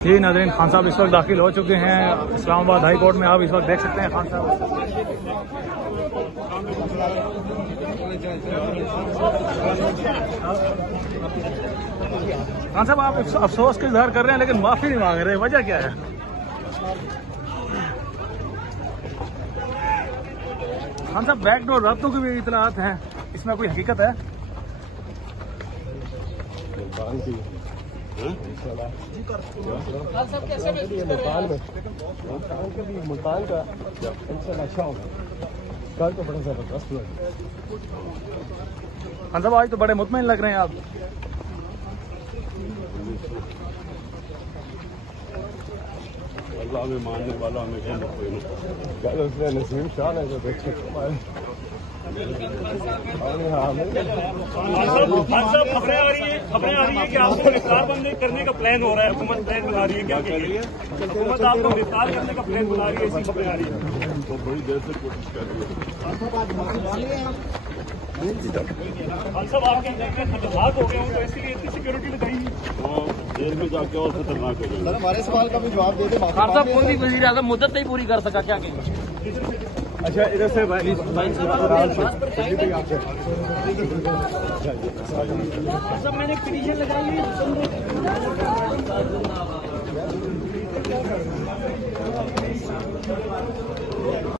जी नाज़रीन, खान साहब इस वक्त दाखिल हो चुके हैं इस्लामाबाद हाई कोर्ट में। आप इस वक्त देख सकते हैं खान साहब। खान साहब, आप अफसोस का इजहार कर रहे हैं लेकिन माफी नहीं मांग रहे, वजह क्या है? खान साहब, बैकडोर रातों की भी इतलात हैं, इसमें कोई हकीकत है? मुल्तान का इंशाल्लाह अच्छा होगा। कल तो बड़ा जबरदस्त हुआ। खान साहब, आज तो बड़े मुतमईन लग रहे हैं आप। अल्लाह में मानने वाला हमेशा कल उसने नसीम शाह ने जो देखे खबरें आ रही है कि आपको गिरफ्तार करने का प्लान हो रहा है, हुकूमत प्लान बना रही है क्या के लिए? हुकूमत आपको गिरफ्तार करने का प्लान बना रही है, ऐसी खबरें आ रही है। तो बड़ी देर से कोशिश कर रही है। खान साहब, आपके खतरनाक हो गए हूँ तो इसलिए इतनी सिक्योरिटी लगाई है। तो जेल में जाके और खतरनाक हो जाएगा। हमारे सवाल का भी जवाब दे दे। खान साहब, कौन सी वज़ीर आज़म मुद्दत नहीं पूरी कर सका, क्या कहेंगे? अच्छा, इधर से भाई सब मैंने पिटीशन लगाई है।